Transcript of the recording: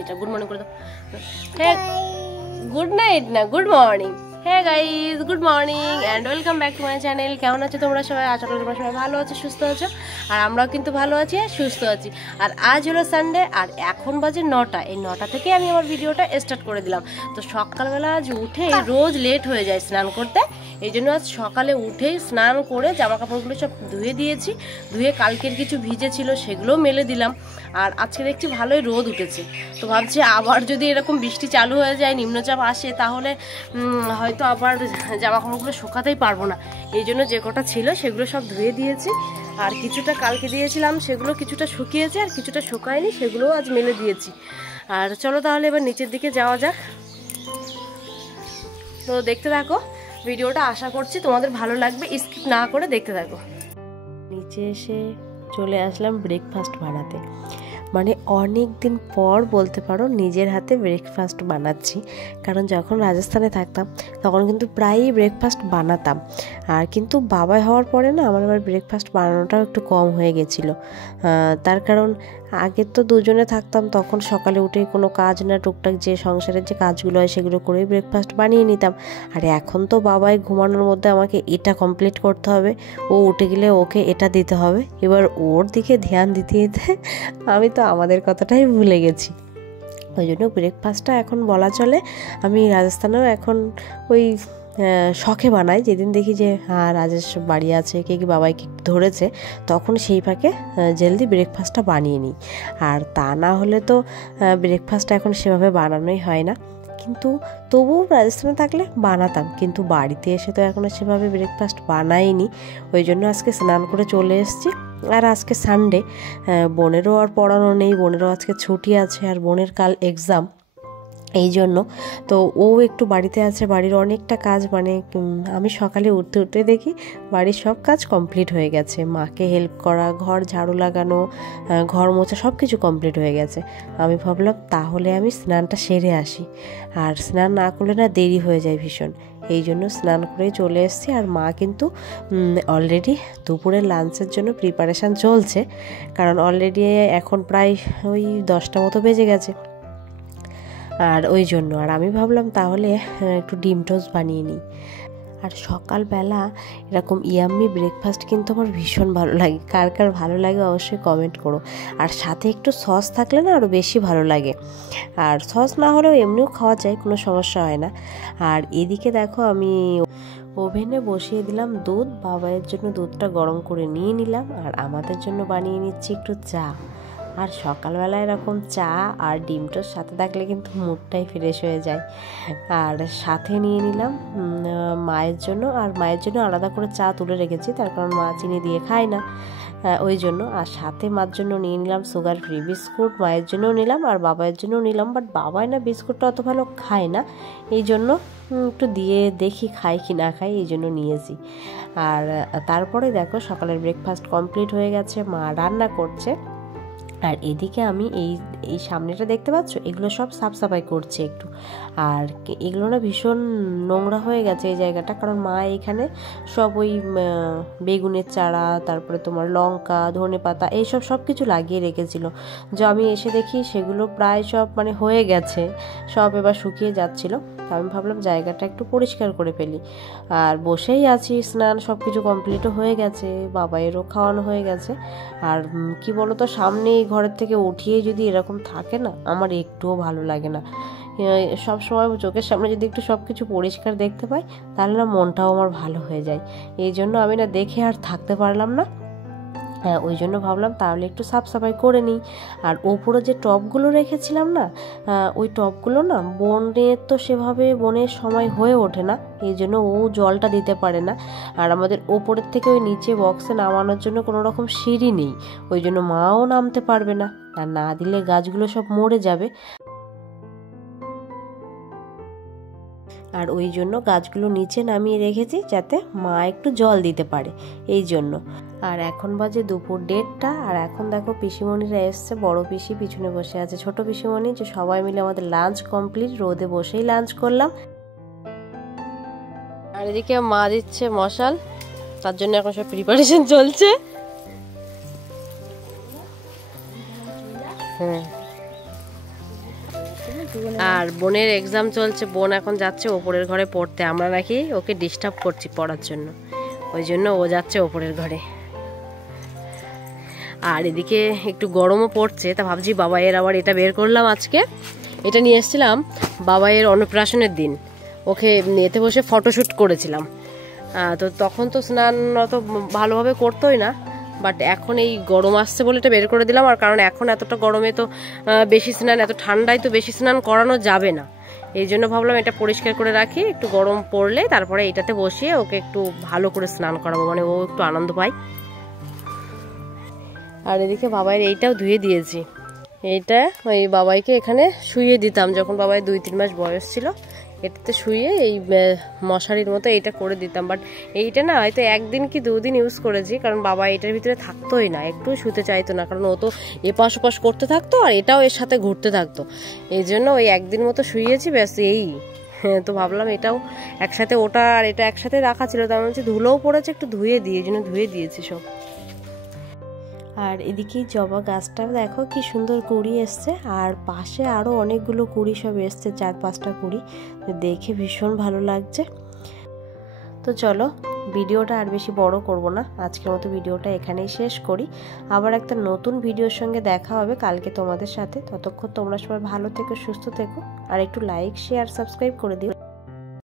এটা good morning করে দাও। হ্যাঁ, গুড নাইট না, গুড মর্নিং। হ্যাঁ guys, good morning and welcome back to my channel. কেমন আছো তোমরা সবাই? আশা করি তোমরা সবাই ভালো আছো, সুস্থ আছো, আর আমরাও কিন্তু ভালো আছি আর সুস্থ আছি। আর আজ হলো সানডে, আর এখন বাজে 9টা। এই 9টা থেকে আমি আমার ভিডিওটা স্টার্ট করে দিলাম। তো সকালবেলা আজ উঠে রোজ লেট হয়ে যায় স্নান করতে, এই জন্য আজ সকালে উঠেই স্নান করে জামা কাপড়গুলো সব ধুয়ে দিয়েছি। ধুয়ে কালকের কিছু ভিজে ছিল সেগুলোও মেলে দিলাম। আর আজকে দেখছি ভালোই রোদ উঠেছে। তো ভাবছি আবার যদি এরকম বৃষ্টি চালু হয়ে যায়, নিম্নচাপ আসে, তাহলে হয়তো আবার জামা কাপড়গুলো শুকাতেই পারবো না। এই জন্য যে কটা ছিল সেগুলো সব ধুয়ে দিয়েছি। আর কিছুটা কালকে দিয়েছিলাম, সেগুলো কিছুটা শুকিয়েছে আর কিছুটা শুকায়নি, সেগুলোও আজ মেলে দিয়েছি। আর চলো তাহলে এবার নিচের দিকে যাওয়া যাক। তো দেখতে থাকো ভিডিওটা, আশা করছি তোমাদের ভালো লাগবে, স্কিপ না করে দেখতে থাকো। নিচে এসে চলে আসলাম ব্রেকফাস্ট বানাতে। মানে অনেক দিন পর বলতে পারো নিজের হাতে ব্রেকফাস্ট বানাচ্ছি। কারণ যখন রাজস্থানে থাকতাম তখন কিন্তু প্রায়ই ব্রেকফাস্ট বানাতাম। আর কিন্তু বাবা হওয়ার পরে না আমার আবার ব্রেকফাস্ট বানানোটাও একটু কম হয়ে গেছিলো। তার কারণ আগে তো দুজনে থাকতাম, তখন সকালে উঠেই কোনো কাজ না, টুকটাক যে সংসারের যে কাজগুলো হয় সেগুলো করেই ব্রেকফাস্ট বানিয়ে নিতাম। আর এখন তো বাবাই ঘুমানোর মধ্যে আমাকে এটা কমপ্লিট করতে হবে, ও উঠে গেলে ওকে এটা দিতে হবে। এবার ওর দিকে ধ্যান দিতে দিতে আমি তো আমাদের কথাটাই ভুলে গেছি। ওই জন্য ব্রেকফাস্টটা এখন বলা চলে আমি রাজস্থানেও এখন ওই শখে বানাই। যেদিন দেখি যে হ্যাঁ রাজেশ বাড়ি আছে, কে কি বাবাইকে ধরেছে, তখন সেই ফাঁকে জলদি ব্রেকফাস্টটা বানিয়ে নিই। আর তা না হলে তো ব্রেকফাস্টটা এখন সেভাবে বানানোই হয় না। কিন্তু তবুও রাজস্থানে থাকলে বানাতাম, কিন্তু বাড়িতে এসে তো এখনও সেভাবে ব্রেকফাস্ট বানাইনি। ওই জন্য আজকে স্নান করে চলে এসেছি। আর আজকে সানডে, বোনেরও আর পড়ানো নেই, বোনেরও আজকে ছুটি আছে, আর বোনের কাল এক্সাম। এই জন্য তো ও একটু বাড়িতে আছে। বাড়ির অনেকটা কাজ, মানে আমি সকালে উঠতে উঠতে দেখি বাড়ির সব কাজ কমপ্লিট হয়ে গেছে। মাকে হেল্প করা, ঘর ঝাড়ু লাগানো, ঘর মোছা সব কিছু কমপ্লিট হয়ে গেছে। আমি ভাবলাম তাহলে আমি স্নানটা সেরে আসি। আর স্নান না করলে না দেরি হয়ে যায় ভীষণ, এই জন্য স্নান করে চলে এসেছি। আর মা কিন্তু অলরেডি দুপুরের লাঞ্চের জন্য প্রিপারেশান চলছে, কারণ অলরেডি এখন প্রায় ওই 10টা মতো বেজে গেছে। আর ওই জন্য আর আমি ভাবলাম তাহলে একটু ডিম টোস্ট বানিয়ে নিই। আর সকালবেলা এরকম ইয়াম্মি ব্রেকফাস্ট কিন্তু আমার ভীষণ ভালো লাগে। কার কার ভালো লাগে অবশ্যই কমেন্ট করো। আর সাথে একটু সস থাকলে না আরও বেশি ভালো লাগে। আর সস না হলেও এমনিও খাওয়া যায়, কোনো সমস্যা হয় না। আর এদিকে দেখো আমি ওভেনে বসিয়ে দিলাম দুধ। বাবাইয়ের জন্য দুধটা গরম করে নিয়ে নিলাম, আর আমাদের জন্য বানিয়ে নিচ্ছি একটু চা। আর সকালবেলা এরকম চা আর ডিমটার সাথে থাকলে কিন্তু মুডটাই ফ্রেশ হয়ে যায়। আর সাথে নিয়ে নিলাম মায়ের জন্য, আর মায়ের জন্য আলাদা করে চা তুলে রেখেছি, তার কারণ মা চিনি দিয়ে খায় না, ওই জন্য। আর সাথে মার জন্য নিয়ে নিলাম সুগার ফ্রি বিস্কুট, মায়ের জন্যও নিলাম আর বাবাইয়ের জন্যও নিলাম। বাট বাবাই না বিস্কুটটা অত ভালো খায় না, এই জন্য একটু দিয়ে দেখি খাই কি না খাই, এই জন্য নিয়েছি। আর তারপরে দেখো সকালের ব্রেকফাস্ট কমপ্লিট হয়ে গেছে, মা রান্না করছে। আর এদিকে আমি এই সামনেটা দেখতে পাচ্ছ, এগুলো সব সাফ সাফাই করছে একটু। আর এগুলো না ভীষণ নোংরা হয়ে গেছে এই জায়গাটা, কারণ মা এখানে সব ওই বেগুনের চারা, তারপরে তোমার লঙ্কা, ধনেপাতা, এইসব সব কিছু লাগিয়ে রেখেছিল। যে আমি এসে দেখি সেগুলো প্রায় সব মানে হয়ে গেছে, সব এবার শুকিয়ে যাচ্ছিলো। আমি ভাবলাম জায়গাটা একটু পরিষ্কার করে ফেলি। আর বসেই আছি, স্নান সব কিছু কমপ্লিটও হয়ে গেছে, বাবাইয়েরও খাওয়ানো হয়ে গেছে। আর কি বলো তো, সামনে ঘরের থেকে উঠিয়ে যদি এরকম থাকে না, আমার একটুও ভালো লাগে না। সব সময় চোখের সামনে যদি একটু সব কিছু পরিষ্কার দেখতে পাই, তাহলে না মনটাও আমার ভালো হয়ে যায়। এই জন্য আমি না দেখে আর থাকতে পারলাম না। হ্যাঁ, ওই জন্য ভাবলাম তাহলে একটু সাফ সাফাই করে নিই। আর ওপরে যে টবগুলো রেখেছিলাম না, ওই টবগুলো না বোনের তো সেভাবে বোনের সময় হয়ে ওঠে না, এই জন্য ও জলটা দিতে পারে না। আর আমাদের ওপরের থেকে ওই নিচে বক্সে নামানোর জন্য কোনো রকম সিঁড়ি নেই, ওই জন্য মাও নামতে পারবে না। আর না দিলে গাছগুলো সব মরে যাবে। আর ওই জন্য গাছগুলো নিচে নামিয়ে রেখেছি, যাতে মা একটু জল দিতে পারে, এই জন্য। আর এখন বাজে দুপুর 1:30। আর এখন দেখো পিসিমণিরা এসছে, বড় পিসি পিছনে বসে আছে, ছোট পিসিমণি, যে সবাই মিলে আমাদের লাঞ্চ কমপ্লিট। রোদে বসেই লাঞ্চ করলাম। আর এদিকে মা দিচ্ছে মশাল, তার জন্য এখন সব প্রিপারেশন চলছে। হ্যাঁ আর বোনের এক্সাম চলছে, বোন এখন যাচ্ছে ওপরের ঘরে পড়তে, আমরা নাকি ওকে ডিস্টার্ব করছি পড়ার জন্য, ওই জন্য ও যাচ্ছে ওপরের ঘরে। আর এদিকে একটু গরমও পড়ছে, তা ভাবছি বাবাইয়ের আবার এটা বের করলাম আজকে। এটা নিয়ে এসেছিলাম বাবাইয়ের অন্নপ্রাশনের দিন, ওকে এতে বসে ফটোশ্যুট করেছিলাম। তো তখন তো স্নান অত ভালোভাবে করতোই না, বাট এখন এই গরম আসছে বলে এটা বের করে দিলাম। আর কারণ এখন এতটা গরমে তো বেশি স্নান, এত ঠান্ডায় তো বেশি স্নান করানো যাবে না, এই জন্য ভাবলাম এটা পরিষ্কার করে রাখি, একটু গরম পড়লে তারপরে এটাতে বসিয়ে ওকে একটু ভালো করে স্নান করাবো, মানে ও একটু আনন্দ পায়। আর এদিকে বাবাইয়ের এইটাও ধুয়ে দিয়েছি, এইটা ওই বাবাইকে এখানে শুইয়ে দিতাম যখন বাবাই 2-3 মাস বয়স ছিল, এটাতে শুয়ে এই মশারির মতো এইটা করে দিতাম। বাট এইটা না হয়তো 1 দিন কি 2 দিন ইউজ করেছি, কারণ বাবা এটার ভিতরে থাকতোই না, একটু শুতে চাইতো না, কারণ ও তো এপাশ ওপাশ করতে থাকতো আর এটাও এর সাথে ঘুরতে থাকতো, এই জন্য ওই 1 দিন মতো শুইয়েছি ব্যাস। এই তো ভাবলাম এটাও একসাথে, ওটা আর এটা একসাথে রাখা ছিল, তার মধ্যে ধুলোও পড়েছে, একটু ধুয়ে দিয়ে, এই জন্য ধুয়ে দিয়েছি সব। আর এদিকে জবা গাছটা দেখো কি সুন্দর কুড়ি এসছে, আর পাশে আরও অনেকগুলো কুড়ি সব এসছে, 4-5টা কুড়ি, দেখে ভীষণ ভালো লাগছে। তো চলো ভিডিওটা আর বেশি বড় করব না, আজকের মতো ভিডিওটা এখানেই শেষ করি। আবার একটা নতুন ভিডিওর সঙ্গে দেখা হবে কালকে তোমাদের সাথে, ততক্ষণ তোমরা সবাই ভালো থেকো, সুস্থ থেকো, আর একটু লাইক, শেয়ার, সাবস্ক্রাইব করে দিও।